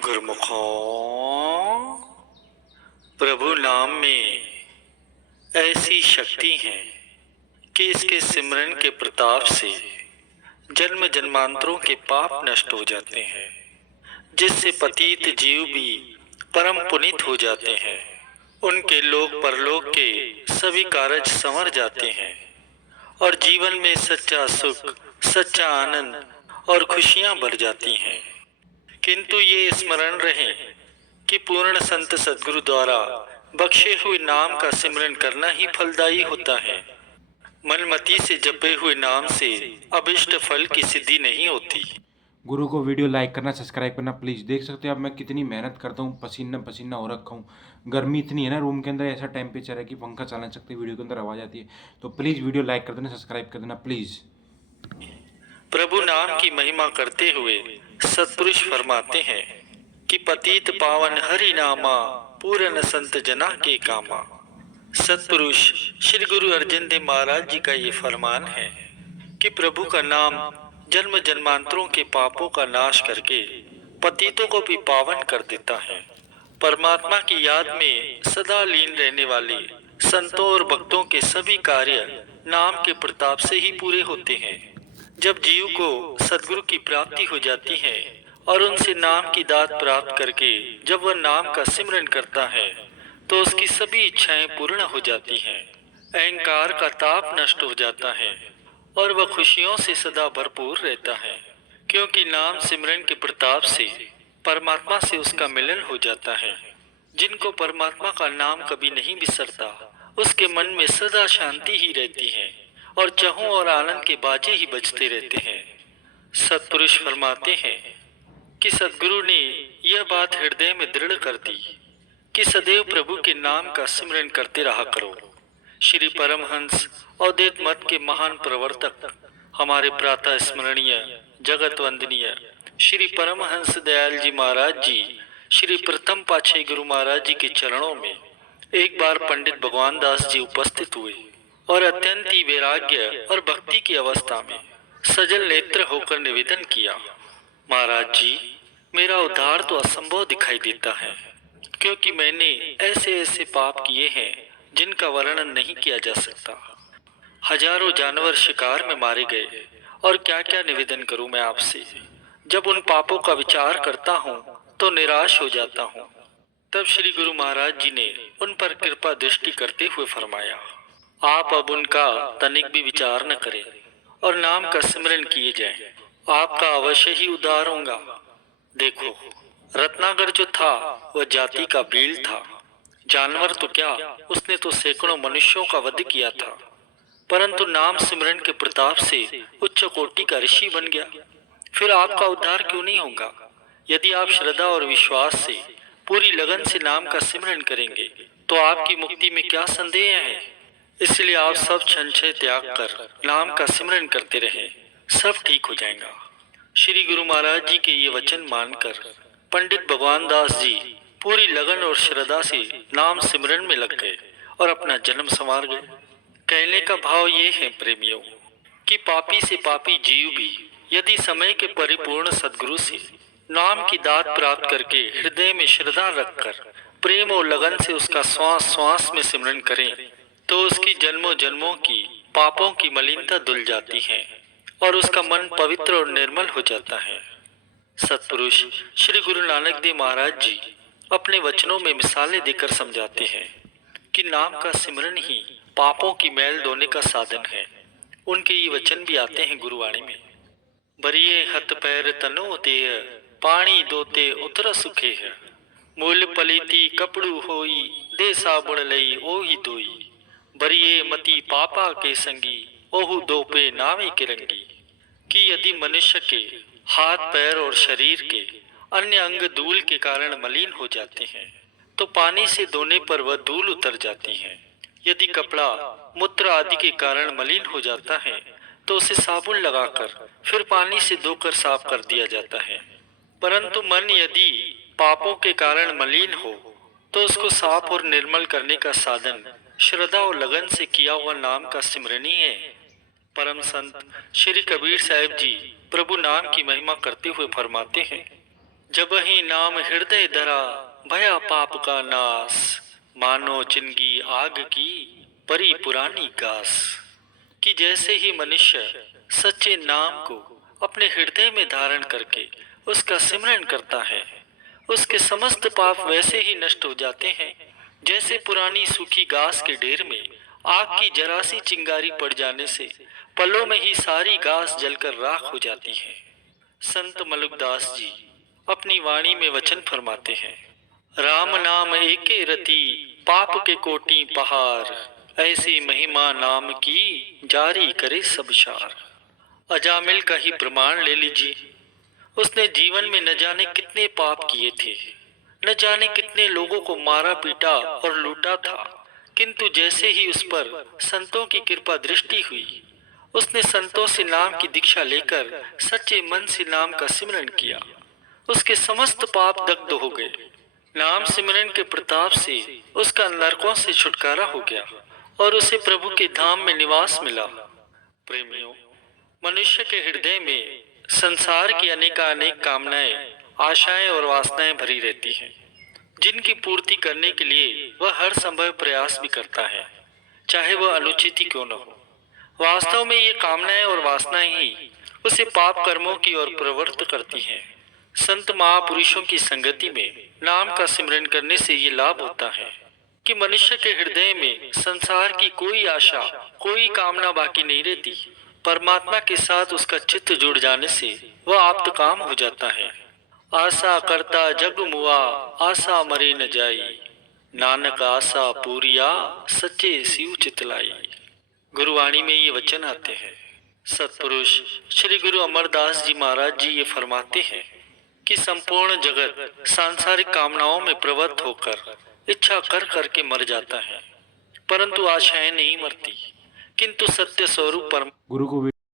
गुरमुखों, प्रभु नाम में ऐसी शक्ति है कि इसके सिमरन के प्रताप से जन्म जन्मांतरों के पाप नष्ट हो जाते हैं, जिससे पतित जीव भी परम पुनीत हो जाते हैं। उनके लोक परलोक के सभी कार्य संवर जाते हैं और जीवन में सच्चा सुख, सच्चा आनंद और खुशियां भर जाती हैं। किंतु ये स्मरण रहे कि पूर्ण संत सद्गुरु द्वारा बख्शे हुए नाम का सिमरन करना ही फलदायी होता है। मनमति से जपे हुए नाम से अभिष्ट फल की सिद्धि नहीं होती। गुरु को वीडियो लाइक करना, सब्सक्राइब करना प्लीज़। देख सकते हो अब मैं कितनी मेहनत करता हूँ, पसीना पसीना हो रखा हूँ। गर्मी इतनी है ना रूम के अंदर, ऐसा टेम्परेचर है कि पंखा चला नहीं सकते, वीडियो के अंदर आवाज़ आती है। तो प्लीज़ वीडियो लाइक कर देना, सब्सक्राइब कर देना प्लीज़। प्रभु नाम की महिमा करते हुए सत्पुरुष फरमाते हैं कि पतित पावन हरि नामा पूर्ण संत जना के कामा। सत्पुरुष श्री गुरु अर्जन देव महाराज जी का ये फरमान है कि प्रभु का नाम जन्म जन्मांतरों के पापों का नाश करके पतितों को भी पावन कर देता है। परमात्मा की याद में सदा लीन रहने वाले संतों और भक्तों के सभी कार्य नाम के प्रताप से ही पूरे होते हैं। जब जीव को सद्गुरु की प्राप्ति हो जाती है और उनसे नाम की दात प्राप्त करके जब वह नाम का सिमरन करता है तो उसकी सभी इच्छाएं पूर्ण हो जाती हैं। अहंकार का ताप नष्ट हो जाता है और वह खुशियों से सदा भरपूर रहता है, क्योंकि नाम सिमरन के प्रताप से परमात्मा से उसका मिलन हो जाता है। जिनको परमात्मा का नाम कभी नहीं बिसरता, उसके मन में सदा शांति ही रहती है और चहुं और आनंद के बाजे ही बजते रहते हैं। सत्पुरुष फरमाते हैं कि सद्गुरु ने यह बात हृदय में दृढ़ कर दी कि सदैव प्रभु के नाम का सिमरन करते रहा करो। श्री परमहंस अद्वैत मत के महान प्रवर्तक हमारे प्रातः स्मरणीय जगत वंदनीय श्री परमहंस दयाल जी महाराज जी श्री प्रथम पाछे गुरु महाराज जी के चरणों में एक बार पंडित भगवान दास जी उपस्थित हुए और अत्यंत ही वैराग्य और भक्ति की अवस्था में सजल नेत्र होकर निवेदन किया, महाराज जी, मेरा उद्धार तो असंभव दिखाई देता है, क्योंकि मैंने ऐसे ऐसे पाप किए हैं जिनका वर्णन नहीं किया जा सकता। हजारों जानवर शिकार में मारे गए और क्या क्या निवेदन करूं मैं आपसे। जब उन पापों का विचार करता हूं तो निराश हो जाता हूं। तब श्री गुरु महाराज जी ने उन पर कृपा दृष्टि करते हुए फरमाया, आप अब उनका तनिक भी विचार न करें और नाम का सिमरन किए जाए, आपका अवश्य ही उद्धार होगा। देखो, रत्नाकर जो था वह जाति का भील था। जानवर तो क्या, उसने तो सैकड़ों मनुष्यों का वध किया था, परंतु नाम सिमरन के प्रताप से उच्च कोटि का ऋषि बन गया। फिर आपका उद्धार क्यों नहीं होगा? यदि आप श्रद्धा और विश्वास से पूरी लगन से नाम का सिमरन करेंगे तो आपकी मुक्ति में क्या संदेह है। इसलिए आप सब संशय त्याग कर नाम का सिमरन करते रहे, सब ठीक हो जाएगा। श्री गुरु महाराज जी के ये वचन मानकर पंडित भगवान दास जी पूरी लगन और श्रद्धा से नाम सिमरन में लग गए और अपना जन्म संवार गए। कहने का भाव ये है प्रेमियों कि पापी से पापी जीव भी यदि समय के परिपूर्ण सद्गुरु से नाम की दात प्राप्त करके हृदय में श्रद्धा रखकर प्रेम और लगन से उसका श्वास श्वास में सिमरन करें तो उसकी जन्मों जन्मों की पापों की मलिनता धुल जाती है और उसका मन पवित्र और निर्मल हो जाता है। सत्पुरुष श्री गुरु नानक देव महाराज जी अपने वचनों में मिसालें देकर समझाते हैं कि नाम का सिमरन ही पापों की मैल धोने का साधन है। उनके ये वचन भी आते हैं गुरुवाणी में, बरिये हथ पैर तनो देह पानी दोते उतर सुखे है, मूल पलीती कपड़ू होई दे साबुण लई ओही दोई, बरिये मती पापा के संगी ओहु दो पे नावे के रंगी। कि यदि मनुष्य के हाथ पैर और शरीर के अन्य अंग धूल के कारण मलिन हो जाते हैं तो पानी से धोने पर वह धूल उतर जाती है। यदि कपड़ा मूत्र आदि के कारण मलिन हो जाता है तो उसे साबुन लगाकर फिर पानी से धोकर साफ कर दिया जाता है। परंतु मन यदि पापों के कारण मलिन हो तो उसको साफ और निर्मल करने का साधन श्रद्धा और लगन से किया हुआ नाम का सिमरन ही है। परम संत श्री कबीर साहिब जी प्रभु नाम की महिमा करते हुए फरमाते हैं जब ही नाम हृदय धरा भया पाप का नाश, मानो चिंगी आग की परी पुरानी गास। कि जैसे ही मनुष्य सच्चे नाम को अपने हृदय में धारण करके उसका सिमरन करता है, उसके समस्त पाप वैसे ही नष्ट हो जाते हैं जैसे पुरानी सूखी घास के ढेर में आग की जरा सी चिंगारी पड़ जाने से पलों में ही सारी घास जलकर राख हो जाती है। संत मलुकदास जी अपनी वाणी में वचन फरमाते हैं, राम नाम एके रति पाप के कोटि पहार, ऐसी महिमा नाम की जारी करे सब शार। अजामिल का ही प्रमाण ले लीजिए। उसने जीवन में न जाने कितने पाप किए थे, न जाने कितने लोगों को मारा पीटा और लूटा था, किंतु जैसे ही उस पर संतों की कृपा दृष्टि हुई, उसने संतों से नाम की दीक्षा लेकर सच्चे मन से नाम का सिमरन किया। उसके समस्त पाप दग्ध हो गए। नाम सिमरन के प्रताप से उसका नरकों से छुटकारा हो गया और उसे प्रभु के धाम में निवास मिला। प्रेमियों, मनुष्य के हृदय में संसार की अनेकानेक कामनाएं, आशाएं और वासनाएं भरी रहती हैं, जिनकी पूर्ति करने के लिए वह हर संभव प्रयास भी करता है, चाहे वह अनुचित ही क्यों न हो। वास्तव में ये कामनाएं और वासनाएं ही उसे पाप कर्मों की ओर प्रवृत्त करती हैं। संत महापुरुषों की संगति में नाम का सिमरन करने से ये लाभ होता है कि मनुष्य के हृदय में संसार की कोई आशा, कोई कामना बाकी नहीं रहती। परमात्मा के साथ उसका चित्त जुड़ जाने से वह आप्त काम हो जाता है। आशा करता जग मुआ, आशा मरे न जाई, नानक आशा पूरिया, सच्चे शिव चितलाई। गुरुवाणी में ये वचन आते हैं। सत्पुरुष श्री गुरु अमरदास जी महाराज जी ये फरमाते हैं कि संपूर्ण जगत सांसारिक कामनाओं में प्रवृत्त होकर इच्छा कर करके मर जाता है, परंतु आशाएं नहीं मरती, किंतु सत्य स्वरूप परम गुरु को